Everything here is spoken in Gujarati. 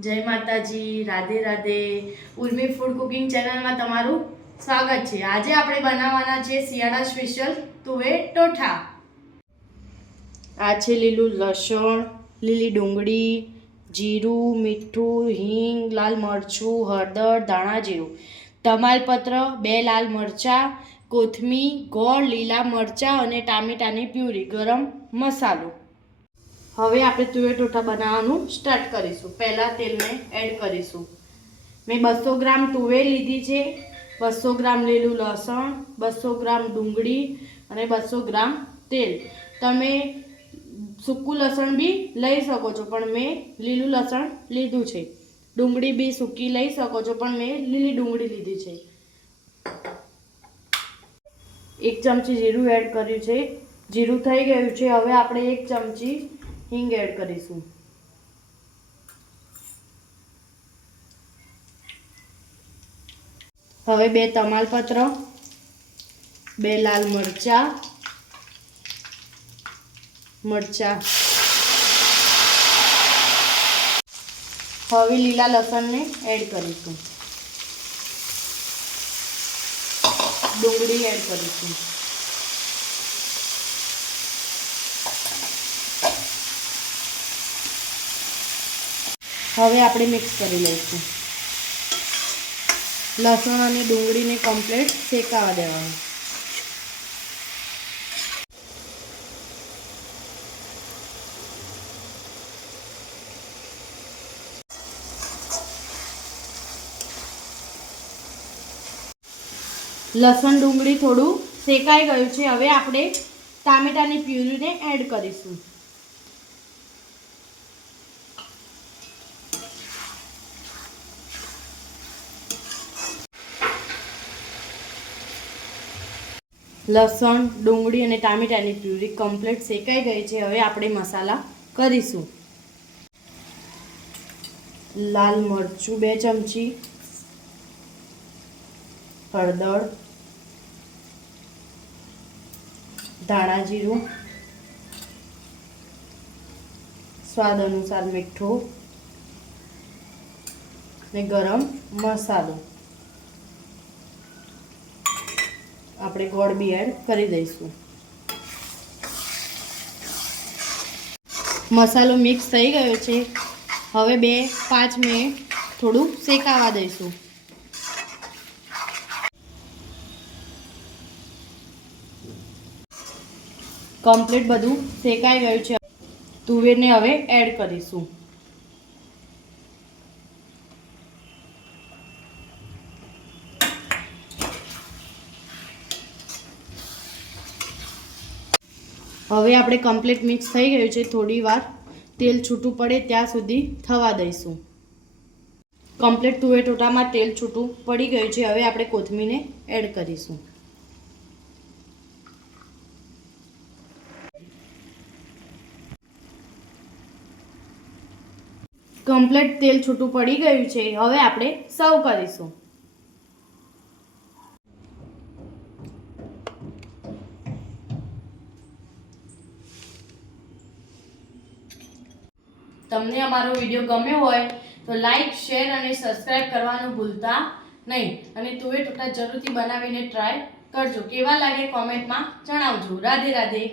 જય માતાજી, રાધે રાધે. ઉર્મી ફૂડ કુકિંગ ચેનલમાં તમારું સ્વાગત છે. આજે આપણે બનાવવાના છે શિયાળા સ્પેશિયલ તુવે ટોઠા આ છે લીલું લસણ, લીલી ડુંગળી, જીરું, મીઠું, હિંગ, લાલ મરચું, હળદર, ધાણા જીરું. તમાલપત્ર, બે લાલ મરચાં કોથમી ગોળ, લીલા મરચાં અને ટામેટાની પ્યુરી, ગરમ મસાલો. હવે આપણે તુવેર ટોઠા બનાવવાનું સ્ટાર્ટ કરીશું. પહેલાં તેલને એડ કરીશું. મેં બસો ગ્રામ તુવેર લીધી છે, બસો ગ્રામ લીલું લસણ, બસો ગ્રામ ડુંગળી અને બસો ગ્રામ તેલ. તમે સૂકું લસણ બી લઈ શકો છો, પણ મેં લીલું લસણ લીધું છે. ડુંગળી બી સૂકી લઈ શકો છો, પણ મેં લીલી ડુંગળી લીધી છે. એક ચમચી જીરું એડ કર્યું છે. જીરું થઈ ગયું છે, હવે આપણે એક ચમચી હિંગ એડ કરીશું. હવે બે તમાલપત્ર, બે લાલ મરચા મરચા. હવે લીલા લસણને એડ કરીશું. ડુંગળી એડ કરીશું. હવે આપણે મિક્સ કરી લઈશું. લસણ અને ડુંગળીને કમ્પ્લીટ શેકાવા દેવાનું. લસણ ડુંગળી થોડું શેકાઈ ગયું છે. હવે આપણે ટામેટાની પ્યુરીને એડ કરીશું. લસણ, ડુંગળી અને ટામેટાની પ્યુરી કમ્પ્લીટ શેકાઈ ગઈ છે. હવે આપણે મસાલા કરીશું. લાલ મરચું બે ચમચી, હળદર, ધાણા જીરું, સ્વાદ અનુસાર મીઠું ને ગરમ મસાલો. આપણે ગોળ બી એડ કરી દઈશું. મસાલો મિક્સ થઈ ગયો છે. હવે બે પાંચ મિનિટ થોડું શેકાવા દઈશું. કમ્પ્લીટ બધું શેકાઈ ગયું છે. તુવેરને હવે એડ કરીશું. હવે આપણે કમ્પ્લીટ મિક્સ થઈ ગયું છે થોડી વાર. તેલ છૂટું પડે ત્યાં સુધી થવા દઈશું. કમ્પ્લીટ ટોટામાં તેલ છૂટું પડી ગયું છે. હવે આપણે કોથમીરને એડ કરીશું. કમ્પ્લીટ તેલ છૂટું પડી ગયું છે. હવે આપણે સર્વ કરીશું. તમને અમારો વીડિયો ગમ્યો હોય તો લાઈક શેર અને સબસ્ક્રાઇબ કરવાનું ભૂલતા નહીં. અને તુવેર ટોટા જરૂરથી બનાવીને ટ્રાય કરજો. કેવા લાગે કોમેન્ટમાં જણાવજો. રાધે રાધે.